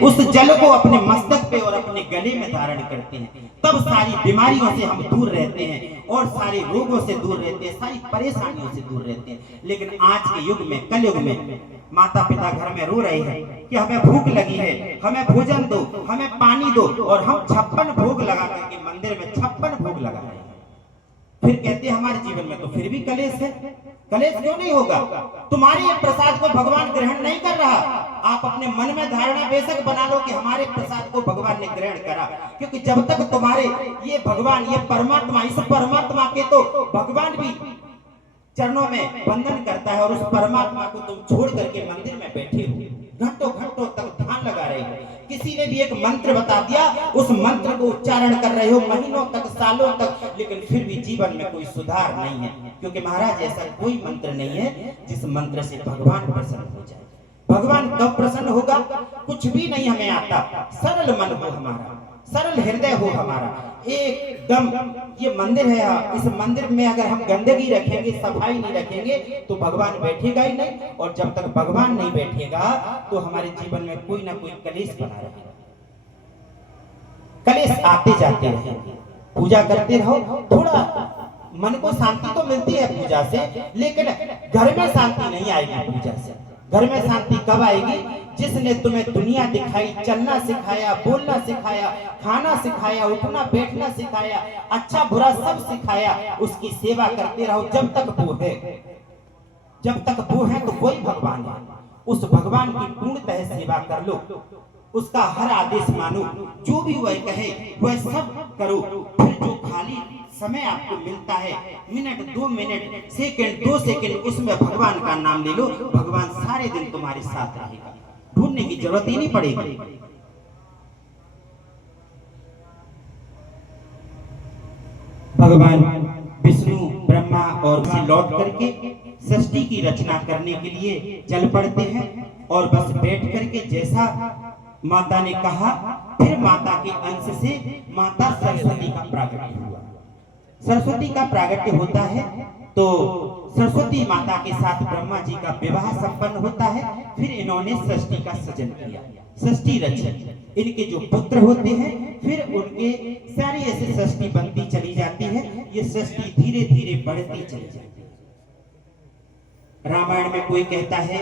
उस जल को अपने मस्तक पे और अपने गले में धारण करते हैं, तब सारी बीमारियों से हम दूर रहते हैं और सारे रोगों से दूर रहते हैं, सारी परेशानियों से दूर रहते हैं। लेकिन आज के युग में, कलयुग में, माता पिता घर में रो रहे हैं कि हमें भूख लगी है, हमें भोजन दो, हमें पानी दो, और हम 56 भोग लगा करके मंदिर में 56 भोग लगा रहे हैं। फिर कहते हैं हमारे जीवन में तो फिर भी कलेश है। कलेश क्यों नहीं होगा? तुम्हारे ये प्रसाद को भगवान ग्रहण नहीं कर रहा। आप अपने मन में धारणा बेशक बना लो कि हमारे प्रसाद को भगवान ने ग्रहण करा, क्योंकि जब तक तुम्हारे ये भगवान, ये परमात्मा, इस परमात्मा के तो भगवान भी चरणों में वंदन करता है, और उस परमात्मा को तुम छोड़ करके मंदिर में बैठे हो, घंटों घंटों तक ध्यान लगा रहे हो, किसी ने भी एक मंत्र बता दिया, उस मंत्र को उच्चारण कर रहे हो महीनों तक, सालों तक, लेकिन फिर भी जीवन में कोई सुधार नहीं है। क्योंकि महाराज ऐसा कोई मंत्र नहीं है जिस मंत्र से भगवान प्रसन्न हो जाए। भगवान कब प्रसन्न होगा? कुछ भी नहीं हमें आता, सरल मन हो हमारा, सरल हृदय हो हमारा, एकदम। ये मंदिर है, इस मंदिर में अगर हम गंदगी रखेंगे, सफाई नहीं रखेंगे, तो भगवान बैठेगा ही नहीं, और जब तक भगवान नहीं बैठेगा तो हमारे जीवन में कोई ना कोई कलेश बना रहेगा, कलेश आते जाते रहेंगे। पूजा करते रहो, थोड़ा मन को शांति तो मिलती है पूजा से, लेकिन घर में शांति नहीं आएगी पूजा से। घर में शांति कब आएगी? जिसने तुम्हें दुनिया दिखाई, चलना सिखाया, बोलना सिखाया, खाना सिखाया, उठना बैठना सिखाया, अच्छा बुरा सब सिखाया, उसकी सेवा करते रहो जब तक वो है। जब तक वो है तो वही भगवान है। उस भगवान की पूर्णतः सेवा कर लो, उसका हर आदेश मानो, जो भी वह कहे वह सब करो। फिर जो खाली समय आपको मिलता है, मिनट, 2 मिनट, सेकंड, 2 सेकंड, उसमें भगवान का नाम ले लो, भगवान सारे दिन तुम्हारे साथ रहेगा, ढूंढने की जरूरत ही नहीं पड़ेगी। भगवान विष्णु, ब्रह्मा और से लौट करके सृष्टि की रचना करने के लिए चल पड़ते हैं, और बस बैठ करके जैसा माता ने कहा, फिर माता के अंश से माता सरस्वती का प्रागट्य हुआ। सरस्वती का प्रागट्य होता है तो सरस्वती माता के साथ ब्रह्मा जी का विवाह संपन्न होता है। फिर इन्होंने सृष्टि का सृजन किया, सृष्टि रची। इनके जो पुत्र होते हैं, फिर उनके सारी ऐसी सृष्टि बनती चली जाती है। ये सृष्टि धीरे धीरे बढ़ती चली जाती है। रामायण में कोई कहता है,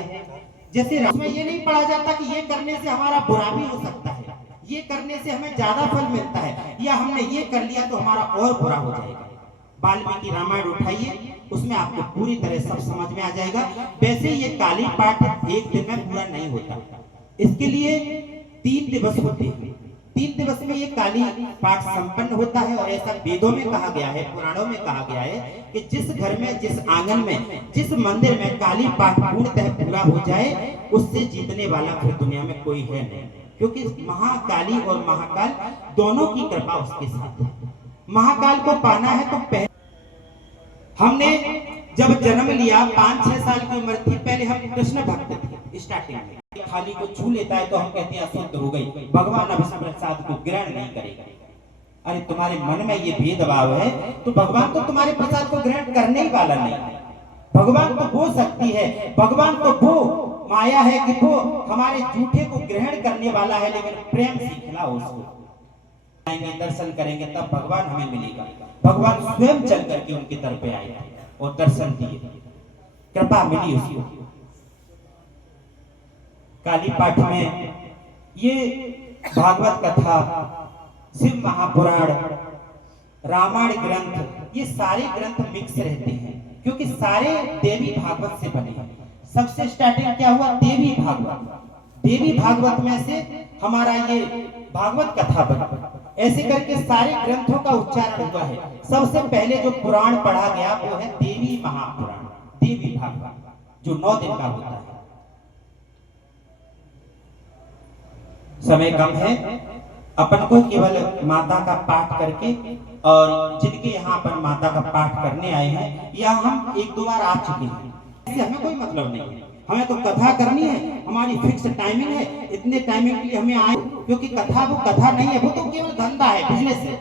जैसे उसमें ये नहीं पढ़ा जाता कि ये करने से हमारा बुरा भी हो सकता है, ये करने से हमें ज्यादा फल मिलता है, या हमने ये कर लिया तो हमारा और बुरा हो जाएगा। वाल्मीकि रामायण उठाइए, उसमें आपको पूरी तरह सब समझ में आ जाएगा। वैसे ये काली पाठ एक दिन में पूरा नहीं होता, इसके लिए 3 दिवस होते हैं। 3 दिवस में ये काली पाठ संपन्न होता है। और ऐसा वेदों में कहा गया है, पुराणों में कहा गया है कि जिस घर में, जिस आंगन में, जिस मंदिर में काली पाठ पूर्णतः पूरा हो जाए, उससे जीतने वाला फिर दुनिया में कोई है नहीं। क्योंकि महाकाली और महाकाल दोनों की कृपा उसके साथ है। महाकाल को पाना है तो पहले हमने जब जन्म लिया, 5-6 साल की उम्र थी, पहले हम कृष्ण भक्त थे। स्टार्टिंग में थाली को छू लेता है तो हम कहते हैं अशुद्ध हो गई, भगवान अब इस प्रसाद को ग्रहण नहीं करेगा। अरे तुम्हारे मन में ये भेदभाव है तो भगवान तो तुम्हारे प्रसाद को ग्रहण करने ही वाला नहीं है। भगवान तो वो शक्ति है, भगवान तो वो माया है कि वो हमारे झूठे को ग्रहण करने वाला है, लेकिन प्रेम से खिलाओ उसको। दर्शन करेंगे तब भगवान हमें मिलेगा। भगवान स्वयं चल करके उनकी तरफ पे आए और दर्शन दिए, कृपा मिली उसको। काली पाठ में ये भागवत कथा, शिव महापुराण, रामायण ग्रंथ, ये सारे ग्रंथ मिक्स रहते हैं, क्योंकि सारे देवी भागवत से बने हैं। सबसे स्टार्टिंग क्या हुआ? देवी भागवत। देवी भागवत में से हमारा ये भागवत कथा बना। ऐसे करके सारे ग्रंथों का उच्चारण हुआ है। सबसे पहले जो पुराण पढ़ा गया वो है देवी महापुराण, देवी भागवत, जो 9 दिन का होता है। समय कम है, अपन को केवल माता का पाठ करके, और जिनके यहाँ अपन माता का पाठ करने आए हैं या हम 1-2 बार आ चुके हैं, इससे हमें कोई मतलब नहीं है। हमें तो कथा करनी है, हमारी फिक्स टाइमिंग है, इतने टाइमिंग के लिए हमें आए। क्योंकि कथा वो कथा नहीं है, वो तो केवल धंधा है, बिजनेस है।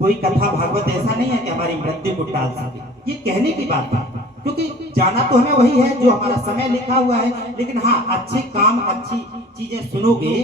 कोई कथा भागवत ऐसा नहीं है कि हमारी मृत्यु को टाल सके। ये कहने की बात है, क्योंकि जाना तो हमें वही है जो हमारा समय लिखा हुआ है, लेकिन हाँ अच्छे काम अच्छी चीजें सुनोगे।